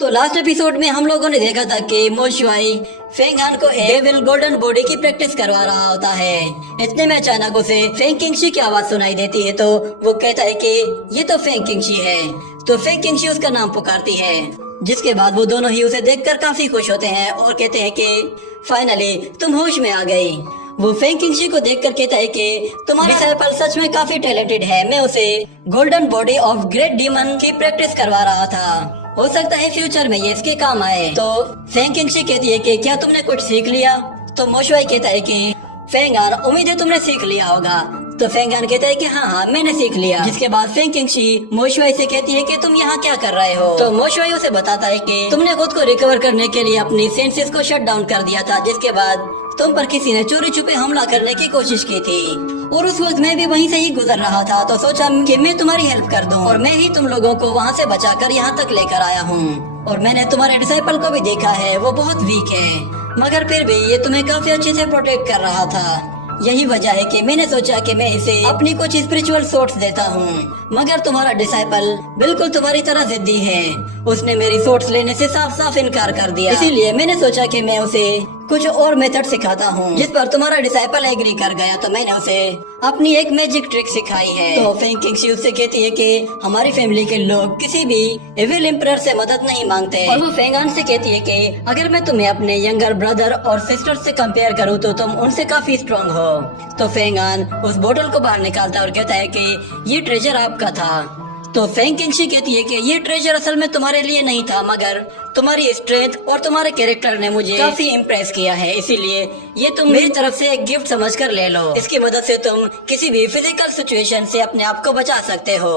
तो last episode में हम लोगों ने देखा था कि मोशुआई फेंगान को डेविल गोल्डन बॉडी की प्रैक्टिस करवा रहा होता है। इतने में अचानक उसे फेंग किंगशी की आवाज सुनाई देती है, तो वो कहता है कि ये तो फेंग किंगशी है। तो फेंग किंगशी उसका नाम पुकारती है, जिसके बाद वो दोनों ही उसे देखकर काफी खुश होते हैं और कहते हैं कि फाइनली तुम होश में आ गई। वो फेंग किंगशी को देखकर कहता है कि तुम्हारा डिसाइपल सच में काफी टैलेंटेड है। मैं उसे golden body of great demon की प्रैक्टिस करवा रहा था, हो सकता है फ्यूचर में ये इसके काम आए। तो फेंग किंगशी कहती है कि क्या तुमने कुछ सीख लिया? तो मोशुआई कहता है कि फेंगान उम्मीद है तुमने सीख लिया होगा। तो फेंगान कहता है कि हाँ मैंने सीख लिया। जिसके बाद फेंग किंगशी मोशुआई से कहती है कि तुम यहाँ क्या कर रहे हो? तो मोशुआई उसे बताता है कि तुमने खुद को रिकवर करने के लिए अपनी सेंसेस को शट डाउन कर दिया था, जिसके बाद तुम पर किसी ने चोरी छुपे हमला करने की कोशिश की थी और उस वक्त मैं भी वहीं से ही गुजर रहा था, तो सोचा कि मैं तुम्हारी हेल्प कर दूं और मैं ही तुम लोगों को वहाँ से बचाकर यहाँ तक लेकर आया हूँ। और मैंने तुम्हारे डिसाइपल को भी देखा है, वो बहुत वीक है, मगर फिर भी ये तुम्हें काफी अच्छे से प्रोटेक्ट कर रहा था। यही वजह है कि मैंने सोचा कि मैं इसे अपनी कुछ स्पिरिचुअल सोर्स देता हूँ। मगर तुम्हारा डिसाइपल बिल्कुल तुम्हारी तरह जिद्दी है, उसने मेरी सोर्स लेने से साफ साफ इनकार कर दिया। इसीलिए मैंने सोचा कि मैं उसे कुछ और मेथड सिखाता हूँ, जिस पर तुम्हारा डिसाइपल एग्री कर गया। तो मैंने उसे अपनी एक मैजिक ट्रिक सिखाई है। तो फेंग किंगशी उससे कहती है कि हमारी फैमिली के लोग किसी भी एविल एम्परर से मदद नहीं मांगते। और वो फेंगान से कहती है कि अगर मैं तुम्हें अपने यंगर ब्रदर और सिस्टर से कंपेयर करूँ तो तुम उनसे काफी स्ट्रॉन्ग हो। तो फेंगान उस बोतल को बाहर निकालता है और कहता है कि ये ट्रेजर आपका था। तो फेंग किंगशी कहती है कि ये ट्रेजर असल में तुम्हारे लिए नहीं था, मगर तुम्हारी स्ट्रेंथ और तुम्हारे कैरेक्टर ने मुझे काफी इम्प्रेस किया है, इसीलिए ये तुम मेरी तरफ से एक गिफ्ट समझकर ले लो। इसकी मदद से तुम किसी भी फिजिकल सिचुएशन से अपने आप को बचा सकते हो।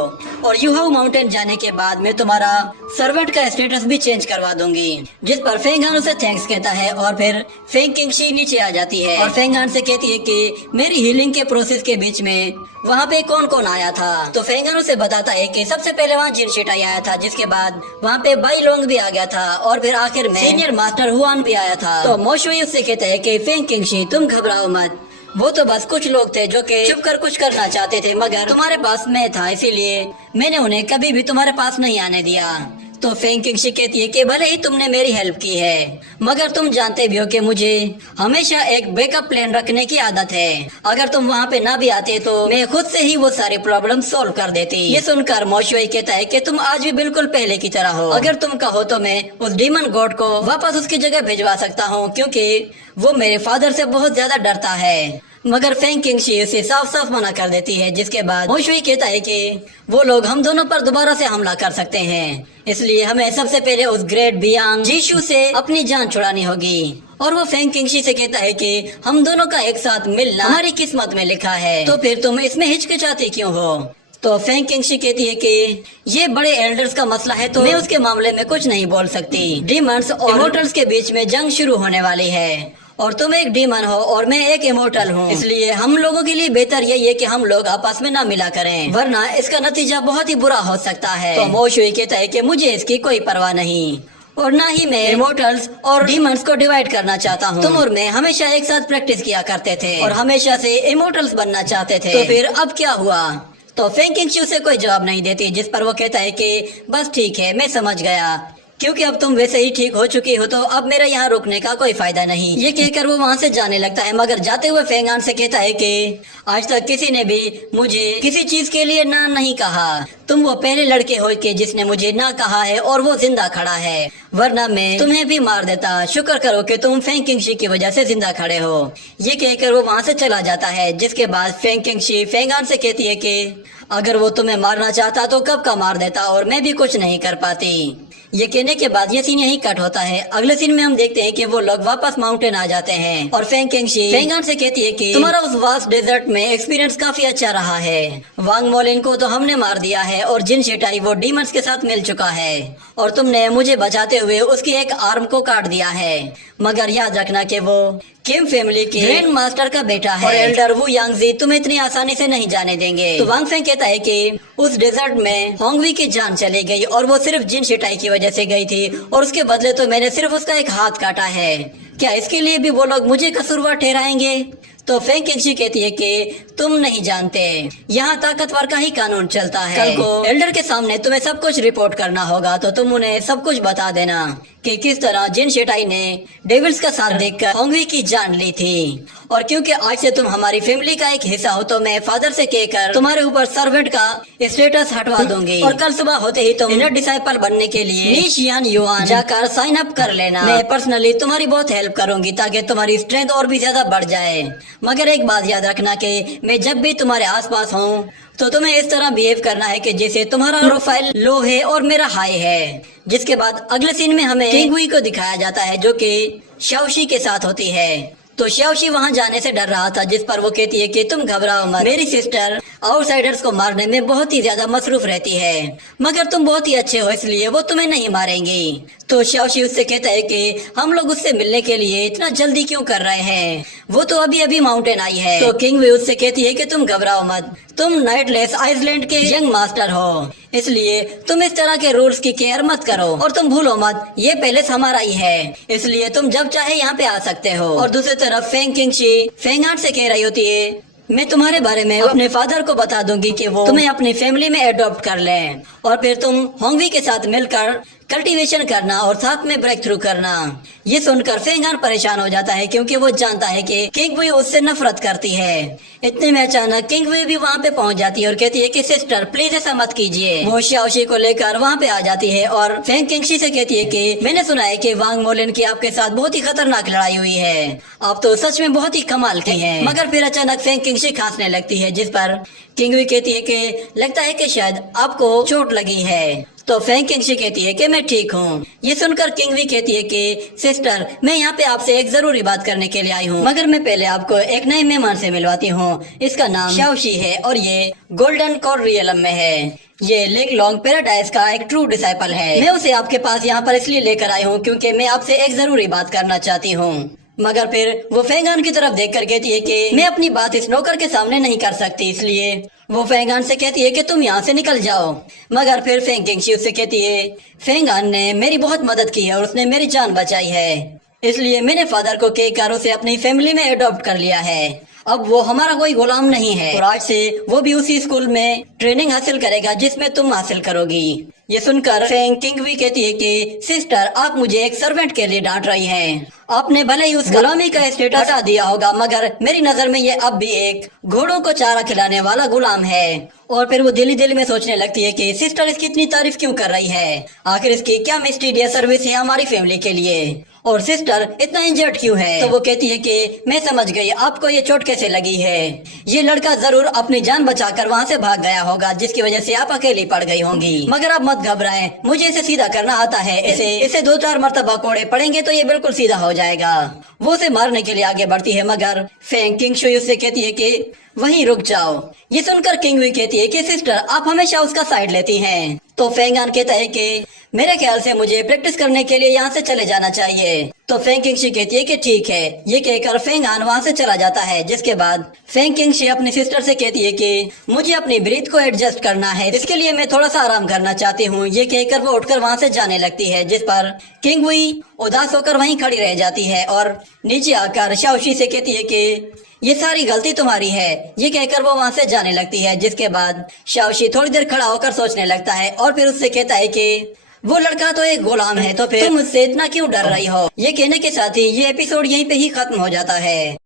और यूहाऊ माउंटेन जाने के बाद मैं तुम्हारा सर्वेंट का स्टेटस भी चेंज करवा दूंगी। जिस पर फेंगान उसे थैंक्स कहता है और फिर फेंग किंगशी नीचे आ जाती है और फेंगान से कहती है कि मेरी हीलिंग के प्रोसेस के बीच में वहाँ पे कौन कौन आया था। तो फेंगान उसे बताता है कि सबसे पहले वहाँ जिन शिटाई आया था, जिसके बाद वहाँ पे बाई लोंग भी आ गया था और फिर आखिर में सीनियर मास्टर हुआन भी आया था। तो मोशुआई उससे कहता है कि फेंग किंगशी तुम घबराओ मत, वो तो बस कुछ लोग थे जो कि छुप कर कुछ करना चाहते थे, मगर तुम्हारे पास मैं था, इसीलिए मैंने उन्हें कभी भी तुम्हारे पास नहीं आने दिया। तो फेंग किंगशी कहती है कि भले ही तुमने मेरी हेल्प की है, मगर तुम जानते भी हो कि मुझे हमेशा एक बैकअप प्लान रखने की आदत है। अगर तुम वहाँ पे ना भी आते तो मैं खुद से ही वो सारे प्रॉब्लम सॉल्व कर देती। ये सुनकर मोशुआई कहता है कि तुम आज भी बिल्कुल पहले की तरह हो। अगर तुम कहो तो मैं उस डीमन गॉड को वापस उसकी जगह भिजवा सकता हूँ, क्योंकि वो मेरे फादर से बहुत ज्यादा डरता है। मगर फेंग किंगशी उसे साफ साफ मना कर देती है। जिसके बाद मोशुआई कहता है कि वो लोग हम दोनों पर दोबारा से हमला कर सकते हैं, इसलिए हमें सबसे पहले उस ग्रेट बियांग जीशु से अपनी जान छुड़ानी होगी। और वो फेंग किंगशी से कहता है कि हम दोनों का एक साथ मिलना हमारी किस्मत में लिखा है, तो फिर तुम इसमें हिचकिचाती क्यों हो? तो फेंग किंगशी कहती है कि ये बड़े एल्डर्स का मसला है, तो मैं उसके मामले में कुछ नहीं बोल सकती। डीमंस और इमोर्टल्स के बीच में जंग शुरू होने वाली है और तुम एक डीमन हो और मैं एक इमोर्टल हूँ, इसलिए हम लोगों के लिए बेहतर यही है कि हम लोग आपस में ना मिला करें, वरना इसका नतीजा बहुत ही बुरा हो सकता है। तो मोशुआई कहता है कि मुझे इसकी कोई परवाह नहीं और ना ही मैं इमोर्टल्स और डीमंस को डिवाइड करना चाहता हूँ। तुम और मैं हमेशा एक साथ प्रैक्टिस किया करते थे और हमेशा से इमोर्टल्स बनना चाहते थे, तो फिर अब क्या हुआ? तो फेंग किंगशी उसे कोई जवाब नहीं देती, जिस पर वो कहता है कि बस ठीक है, मैं समझ गया, क्योंकि अब तुम वैसे ही ठीक हो चुकी हो तो अब मेरा यहाँ रुकने का कोई फायदा नहीं। ये कहकर वो वहाँ से जाने लगता है, मगर जाते हुए फेंगान से कहता है कि आज तक किसी ने भी मुझे किसी चीज के लिए ना नहीं कहा। तुम वो पहले लड़के हो के जिसने मुझे ना कहा है और वो जिंदा खड़ा है, वरना मैं तुम्हें भी मार देता। शुक्र करो कि तुम फेंग किंगशी की वजह से जिंदा खड़े हो। ये कहकर वो वहाँ से चला जाता है। जिसके बाद फेंग किंगशी फेंगान से कहती है कि अगर वो तुम्हें मारना चाहता तो कब का मार देता और मैं भी कुछ नहीं कर पाती। ये कहने के बाद ये सीन यही कट होता है। अगले सीन में हम देखते हैं कि वो लोग वापस माउंटेन आ जाते हैं और फेंग किंगशी फेंगान से कहती है कि तुम्हारा उस वास्ट डेजर्ट में एक्सपीरियंस काफी अच्छा रहा है। वांग मोलिन को तो हमने मार दिया है और जिन शिटाई वो डीमंस के साथ मिल चुका है और तुमने मुझे बचाते हुए उसकी एक आर्म को काट दिया है, मगर याद रखना कि वो किम फैमिली के ग्रैंड मास्टर का बेटा है और एल्डर वू यांगजी तुम्हें इतनी आसानी से नहीं जाने देंगे। तो वांग फेंग कहता है कि उस डेजर्ट में होंगवी की जान चली गई और वो सिर्फ जिन शिटाई की वजह से गई थी और उसके बदले तो मैंने सिर्फ उसका एक हाथ काटा है। क्या इसके लिए भी वो लोग मुझे कसूरवार ठहराएंगे? तो फेंग किंगशी कहती है कि तुम नहीं जानते, यहाँ ताकतवर का ही कानून चलता है। कल को एल्डर के सामने तुम्हें सब कुछ रिपोर्ट करना होगा, तो तुम उन्हें सब कुछ बता देना कि किस तरह जिन शेटाई ने डेविल्स का साथ देखकर होंगवी की जान ली थी। और क्योंकि आज से तुम हमारी फैमिली का एक हिस्सा हो, तो मैं फादर से कहकर तुम्हारे ऊपर सर्वेंट का स्टेटस हटवा दूंगी। और कल सुबह होते ही तुम इनर डिसाइपल बनने के लिए नीशियान युआन जाकर साइन अप कर लेना। मैं पर्सनली तुम्हारी बहुत हेल्प करूंगी ताकि तुम्हारी स्ट्रेंथ और भी ज्यादा बढ़ जाए। मगर एक बात याद रखना कि मैं जब भी तुम्हारे आसपास हूँ तो तुम्हें इस तरह बिहेव करना है कि जैसे तुम्हारा प्रोफाइल लो है और मेरा हाई है। जिसके बाद अगले सीन में हमें किंग हुई को दिखाया जाता है जो कि शाओशी के साथ होती है। तो शाओशी वहां जाने से डर रहा था, जिस पर वो कहती है कि तुम घबराओ मत, मेरी सिस्टर आउटसाइडर्स को मारने में बहुत ही ज्यादा मसरूफ रहती है, मगर तुम बहुत ही अच्छे हो इसलिए वो तुम्हें नहीं मारेंगी। तो शाओशी उससे कहता है कि हम लोग उससे मिलने के लिए इतना जल्दी क्यों कर रहे हैं, वो तो अभी अभी माउंटेन आई है। तो किंग वी उससे कहती है कि तुम घबराओ मत, तुम नाइटलेस आइसलैंड के यंग मास्टर हो, इसलिए तुम इस तरह के रूल्स की केयर मत करो। और तुम भूलो मत, ये पैलेस हमारा ही है, इसलिए तुम जब चाहे यहाँ पे आ सकते हो। और दूसरी तरफ फेंग किंगशी फेंगाट से कह रही होती है, मैं तुम्हारे बारे में अपने फादर को बता दूंगी कि वो तुम्हें अपनी फैमिली में एडॉप्ट कर लें, और फिर तुम होंगवी के साथ मिलकर कल्टीवेशन करना और साथ में ब्रेक थ्रू करना। ये सुनकर फेंगान परेशान हो जाता है क्योंकि वो जानता है कि किंग वी उससे नफरत करती है। इतने में अचानक किंग वी भी वहाँ पे पहुँच जाती है और कहती है कि सिस्टर प्लीज ऐसा मत कीजिए। वो शाओशी को लेकर वहाँ पे आ जाती है और फेंग किंगशी से कहती है कि मैंने सुना है कि वांग मोलिन की आपके साथ बहुत ही खतरनाक लड़ाई हुई है, आप तो सच में बहुत ही कमाल की हैं। मगर फिर अचानक फेंग किंगशी खांसने लगती है, जिस पर किंग वी कहती है कि लगता है कि शायद आपको चोट लगी है। तो फेंग किंगशी कहती है कि मैं ठीक हूँ। ये सुनकर किंग वी कहती है कि सिस्टर मैं यहाँ पे आपसे एक जरूरी बात करने के लिए आई हूँ, मगर मैं पहले आपको एक नए मेहमान से मिलवाती हूँ। इसका नाम शाओशी है और ये गोल्डन कोर रियलम में है। ये लिंग लॉन्ग पैराडाइज का एक ट्रू डिसाइपल है। मैं उसे आपके पास यहाँ पर इसलिए लेकर आई हूँ क्योंकि मैं आपसे एक जरूरी बात करना चाहती हूँ। मगर फिर वो फेंगान की तरफ देखकर कहती है कि मैं अपनी बात इस नौकर के सामने नहीं कर सकती, इसलिए वो फेंगान से कहती है कि तुम यहाँ से निकल जाओ। मगर फिर फेंग किंगशी उससे कहती है, फेंगान ने मेरी बहुत मदद की है और उसने मेरी जान बचाई है, इसलिए मैंने फादर को कहकर उसे अपनी फैमिली में अडॉप्ट कर लिया है। अब वो हमारा कोई गुलाम नहीं है और आज से वो भी उसी स्कूल में ट्रेनिंग हासिल करेगा जिसमें तुम हासिल करोगी। ये सुनकर फेंग किंग वी कहती है कि सिस्टर आप मुझे एक सर्वेंट के लिए डांट रही हैं। आपने भले ही उस गुलामी का स्टेटस हटा दिया होगा, मगर मेरी नजर में ये अब भी एक घोड़ों को चारा खिलाने वाला गुलाम है। और फिर वो दिल ही दिल में सोचने लगती है कि सिस्टर इसकी इतनी तारीफ क्यों कर रही है, आखिर इसकी क्या मिस्टीरियस सर्विस है हमारी फैमिली के लिए, और सिस्टर इतना इंजर्ड क्यों है। तो वो कहती है कि मैं समझ गई आपको ये चोट कैसे लगी है, ये लड़का जरूर अपनी जान बचाकर वहाँ से भाग गया होगा जिसकी वजह से आप अकेली पड़ गई होंगी। मगर आप मत घबराएं, मुझे इसे सीधा करना आता है, इसे 2-4 मरतबा कोड़े पड़ेंगे तो ये बिल्कुल सीधा हो जाएगा। वो उसे मारने के लिए आगे बढ़ती है, मगर फेंग किंगशी उससे कहती है कि वहीं रुक जाओ। ये सुनकर किंग वी कहती है कि सिस्टर आप हमेशा उसका साइड लेती हैं। तो फेंगान कहता है कि मेरे ख्याल से मुझे प्रैक्टिस करने के लिए यहाँ से चले जाना चाहिए। तो फेंग किंगशी कहती है कि ठीक है। ये कहकर फेंगान वहाँ से चला जाता है, जिसके बाद फेंग किंगशी अपनी सिस्टर से कहती है कि मुझे अपनी ब्रीथ को एडजस्ट करना है, इसके लिए मैं थोड़ा सा आराम करना चाहती हूँ। ये कहकर वो उठकर वहाँ से जाने लगती है, जिस पर किंग वी उदास होकर वहीं खड़ी रह जाती है और नीचे आकर शाओशी से कहती है कि ये सारी गलती तुम्हारी है। ये कहकर वो वहाँ से जाने लगती है, जिसके बाद शाओशी थोड़ी देर खड़ा होकर सोचने लगता है और फिर उससे कहता है कि वो लड़का तो एक गुलाम है, तो फिर तुम उससे इतना क्यों डर रही हो। ये कहने के साथ ही ये एपिसोड यहीं पे ही खत्म हो जाता है।